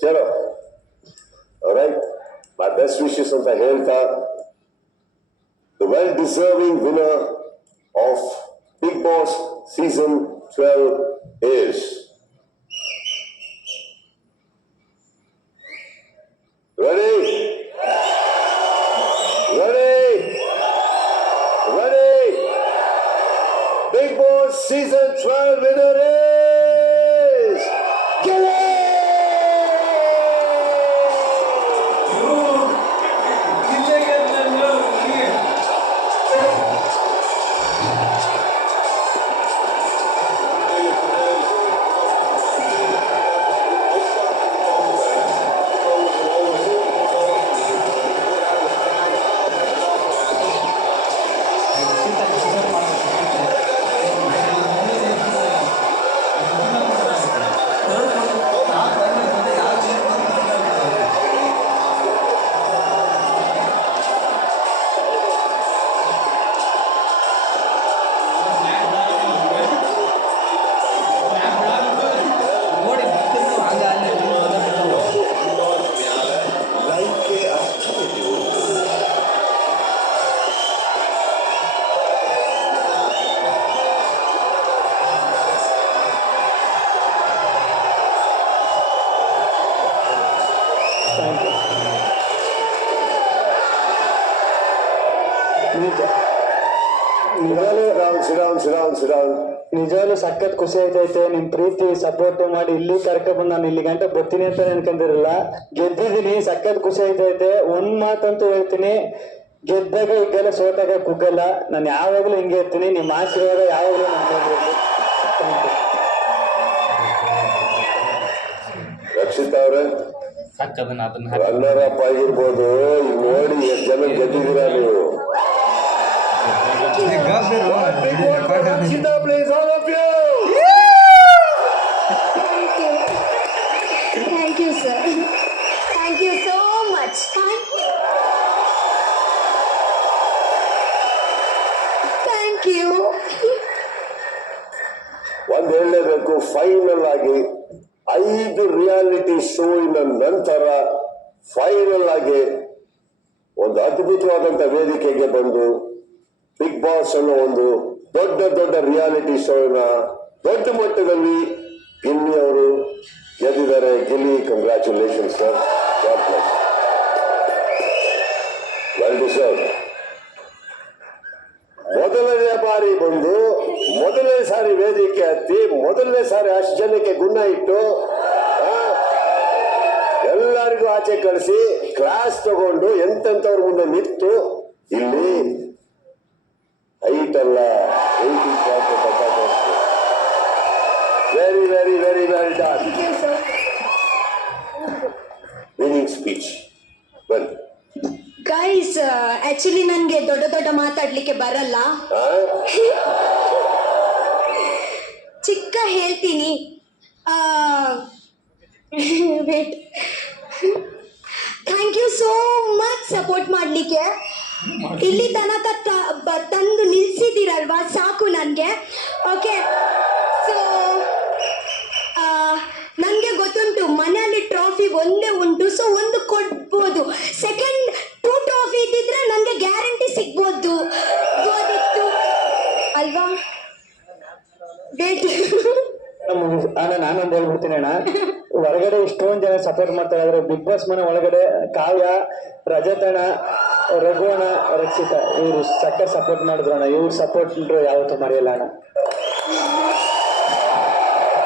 ಚಲೋ right my best wishes ಅಂತ ಹೇಳ್ತಾ the well deserving winner of Bigg Boss season 12 is Big Boss Season 12 winner is Gilly! ನಿಜವಾಗ್ಲೂ ಸಖತ್ ಖುಷಿ ಆಯ್ತೈತೆ. ನಿಮ್ ಪ್ರೀತಿ ಸಪೋರ್ಟ್ ಮಾಡಿ ಇಲ್ಲಿ ಕರ್ಕೊಂಡ್ಬಂದು ನಾನು ಇಲ್ಲಿ ಗಂಟೆ ಬರ್ತೀನಿ ಅಂತ ಅನ್ಕೊಂಡಿರಲ್ಲ. ಗೆದ್ದಿದ್ದೀನಿ, ಸಖತ್ ಖುಷಿ ಆಯ್ತೈತೆ. ಒಂದ್ ಮಾತಂತೂ ಹೇಳ್ತೀನಿ, ಗೆದ್ದಾಗ ಇದ್ದಲ್ಲ, ಸೋತಾಗ ಕುಗ್ಗಲ್ಲ. ನಾನು ಯಾವಾಗ್ಲೂ ಹಿಂಗೆ ಇರ್ತೀನಿ. ನಿಮ್ಮ ಆಶೀರ್ವಾದ ಯಾವಾಗ್ಲೂ ರಕ್ಷಿತಾ ಅವ್ರೆ, ರನ್ನರಪ್ಪ ಆಗಿರ್ಬೋದು, ಈಗ ನೋಡಿ ಎಷ್ಟು ಜನ ಗೆದ್ದಿದ್ದೀರಾ ನೀವು. Rachita, please, all of you. Thank you, sir. Thank you so much. Thank you. ಒಂದು ಹೇಳಲೇಬೇಕು, ಫೈನಲ್ ಆಗಿ 5 ರಿಯಾಲಿಟಿ ಶೋಯಿನ ನಂತರ ಫೈನಲ್ ಆಗಿ ಒಂದು ಅದ್ಭುತವಾದಂತ ವೇದಿಕೆಗೆ ಬಂದು ಬಿಗ್ ಬಾಸ್ ಅನ್ನೋ ಒಂದು ದೊಡ್ಡ ರಿಯಾಲಿಟಿ ಶೋನ ದೊಡ್ಡ ಮಟ್ಟದಲ್ಲಿ ಗಿಲ್ಲಿ ಅವರು ಗೆದ್ದಿದ್ದಾರೆ. Gilli, congratulation sir, god bless, well deserved. ಮೊದಲನೇ ಬಾರಿ ಬಂದು ಮೊದಲನೇ ಸಾರಿ ವೇದಿಕೆ ಹತ್ತಿ ಮೊದಲನೇ ಸಾರಿ ಅಷ್ಟು ಜನಕ್ಕೆ ಗುಣ ಇಟ್ಟು ಎಲ್ಲರಿಗೂ ಆಚೆ ಕಳಿಸಿ ಕ್ಲಾಸ್ ತಗೊಂಡು ಎಂತೆಂಥವ್ರ ಮುಂದೆ ನಿಂತು ಇಲ್ಲಿ ಹೈಟ್ ಅಲ್ಲ very very very very done. Winning speech ಬನ್ನಿ. ಗೈಸ್, ಆಕ್ಚುಲಿ ನನ್ಗೆ ದೊಡ್ಡ ಮಾತಾಡ್ಲಿಕ್ಕೆ ಬರಲ್ಲ. ಚಿಕ್ಕ ಹೇಳ್ತೀನಿ. Wait. Thank you so much support ಮಾಡ್ಲಿಕ್ಕೆ. ಇಲ್ಲಿ ತನಕ ತಂದು ನಿಲ್ಸಿದ್ದೀರಲ್ವಾ, ಸಾಕು ನನಗೆ. ಓಕೆ, ಸೊ ನನಗೆ ಗೊತ್ತುಂಟು ಮನೆಯಲ್ಲಿ ಟ್ರಾಫಿ ಒಂದೇ ಉಂಟು, ಸೊ ಒಂದು ಕೊಡ್ಬೋದು. ಸೆಕೆಂಡ್ 2 ಟ್ರಾಫಿ ಇದ್ದಿದ್ರೆ ನನಗೆ ಗ್ಯಾರಂಟಿ ಸಿಗ್ಬೋದು ಅಲ್ವಾ. ವೇಟ್ ಅಣ್ಣ, ನಾನೊಂದು ಹೇಳ್ಬಿಡ್ತೀನಿ ಅಣ್ಣ. ಹೊರಗಡೆ ಇಷ್ಟೊಂದು ಜನ ಸಪೋರ್ಟ್ ಮಾಡ್ತಾ ಇದ್ದಾರೆ. ಬಿಗ್ ಬಾಸ್ ಮನೆ ಒಳಗಡೆ ಕಾವ್ಯ, ರಜತಣ್ಣ, ರಘುವಣ, ರಕ್ಷಿತಾ ಇವರು ಸಖತ್ ಸಪೋರ್ಟ್ ಮಾಡಿದ್ರು ಅಣ್ಣ. ಇವ್ರ ಸಪೋರ್ಟ್ ಯಾವತ್ತೂ ಮರೆಯಲ್ಲ ಅಣ್ಣ.